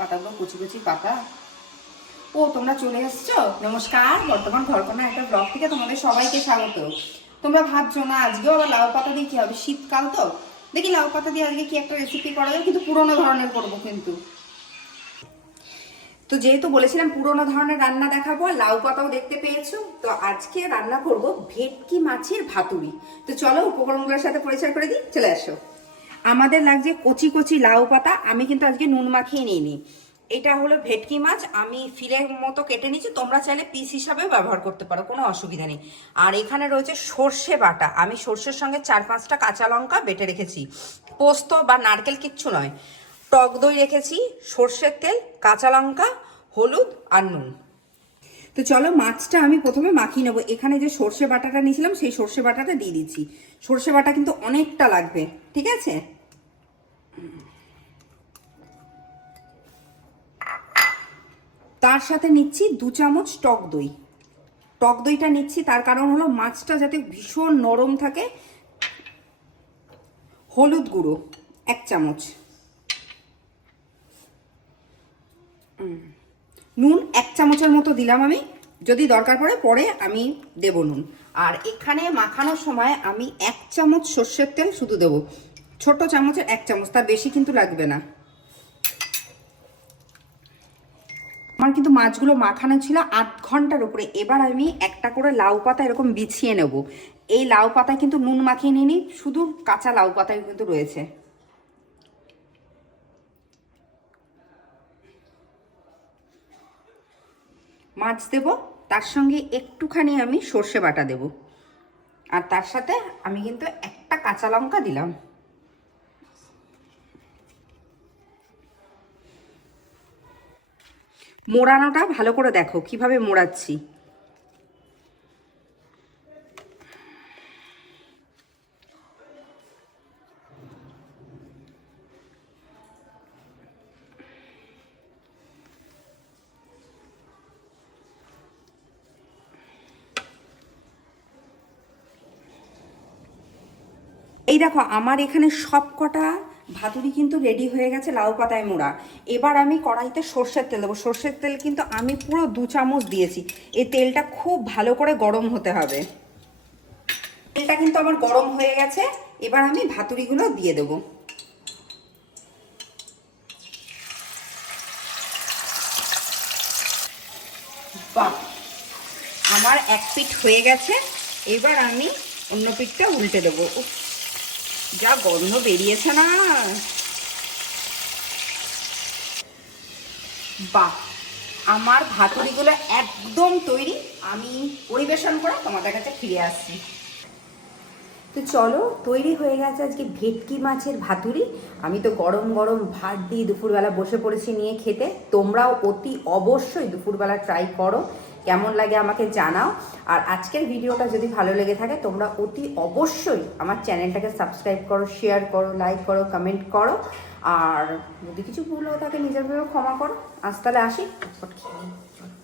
পাতাগুলো কুচি কুচি পাতা। ও, তোমরা চলে এসছো? নমস্কার, বর্তমান ঘরকোনা একটা ব্লগ থেকে তোমাদের সবাইকে স্বাগত। তোমরা ভাবছ, না, আজকেও আবার লাউ পাতা দিয়ে কি হবে? শীতকাল তো? দেখি লাউ পাতা দিয়ে আজকে কি একটা রেসিপি করা যায়? কিন্তু পুরোনো ধরনের করব কিন্তু। তো যেহেতু বলেছিলাম পুরোনো ধরনের রান্না দেখাবো লাউ পাতাও দেখতে পেয়েছ, তো আজকে রান্না করব ভেটকি মাছের ভাতুরি তো চলো উপকরণগুলোর সাথে পরিচয় করে দিই, চলে আসো। আমাদের লাগছে কচি কচি লাউ পাতা। আমি কিন্তু আজকে নুন মাখিয়ে নিইনি। এটা হলো ভেটকি মাছ। আমি ফিলের মতো কেটে নিচ্ছি তোমরা চাইলে পিস হিসাবে ব্যবহার করতে পারো, কোনো অসুবিধা নেই। আর এখানে রয়েছে সর্ষে বাটা। আমি সর্ষের সঙ্গে চার পাঁচটা কাঁচা লঙ্কা বেটে রেখেছি। পোস্ত বা নারকেল কিচ্ছু নয়। টক দই রেখেছি, সর্ষের তেল, কাঁচা লঙ্কা, হলুদ আর নুন। তো চলো মাছটা আমি প্রথমে মাখিয়ে নেব। এখানে যে সর্ষে বাটাটা নিয়েছিলাম, সেই সর্ষে বাটাটা দিয়ে দিচ্ছি। সর্ষে বাটা কিন্তু অনেকটা লাগবে, ঠিক আছে? তার সাথে নিচ্ছি দু চামচ টক দই। টক দইটা নিচ্ছি, তার কারণ হলো মাছটা যাতে ভীষণ নরম থাকে। হলুদ গুঁড়ো, এক চামচ। নুন এক চামচের মতো দিলাম আমি। যদি দরকার পড়ে, পরে আমি দেব নুন। আর এখানে মাখানোর সময় আমি এক চামচ সর্ষের তেল শুধু দেবো। ছোট চামচের এক চামচ, তার বেশি কিন্তু লাগবে না। আমার কিন্তু মাছগুলো মাখানো ছিল আধ ঘণ্টার উপরে। এবার আমি একটা করে লাউ পাতা এরকম বিছিয়ে নেব। এই লাউ পাতায় কিন্তু নুন মাখিয়ে নিইনি, শুধু কাঁচা লাউ পাতায় কিন্তু রয়েছে। মাছ দেব, তার সঙ্গে একটুখানি আমি সর্ষে বাটা দেব। আর তার সাথে আমি কিন্তু একটা কাঁচা লঙ্কা দিলাম। মোড়ানোটা ভালো করে দেখো, কীভাবে মোড়াচ্ছি। এই দেখো, আমার এখানে সব কটা ভাতুরি কিন্তু রেডি হয়ে গেছে লাউ পাতায় মোড়া। এবার আমি কড়াইতে সর্ষের তেল দেবো। সর্ষের তেল কিন্তু আমি পুরো দু চামচ দিয়েছি। এই তেলটা খুব ভালো করে গরম হতে হবে। তেলটা কিন্তু আমার গরম হয়ে গেছে। এবার আমি ভাতুরিগুলো দিয়ে দেবো। আমার এক পিঠ হয়ে গেছে। এবার আমি অন্য পিঠটা উল্টে দেবো। যা গন্ধ বেরিয়েছে না। বাহ, আমার ভাতুরিগুলো একদম তৈরি। আমি পরিবেশন করে তোমাদের কাছে ফিরে আসছি। তো চলো, তৈরি হয়ে গেছে আজকে ভেটকি মাছের ভাতুরি আমি তো গরম গরম ভাত দিয়ে দুপুরবেলা বসে পড়েছি নিয়ে খেতে। তোমরাও অতি অবশ্যই দুপুরবেলা ট্রাই করো। কেমন লাগে আমাকে জানাও। আর আজকের ভিডিওটা যদি ভালো লেগে থাকে, তোমরা অতি অবশ্যই আমার চ্যানেলটাকে সাবস্ক্রাইব করো শেয়ার করো লাইক করো কমেন্ট করো। আর যদি কিছু ভুল হয়ে থাকে, নিজের ভেবে ক্ষমা করো। আজ তাহলে আসি খেয়ে।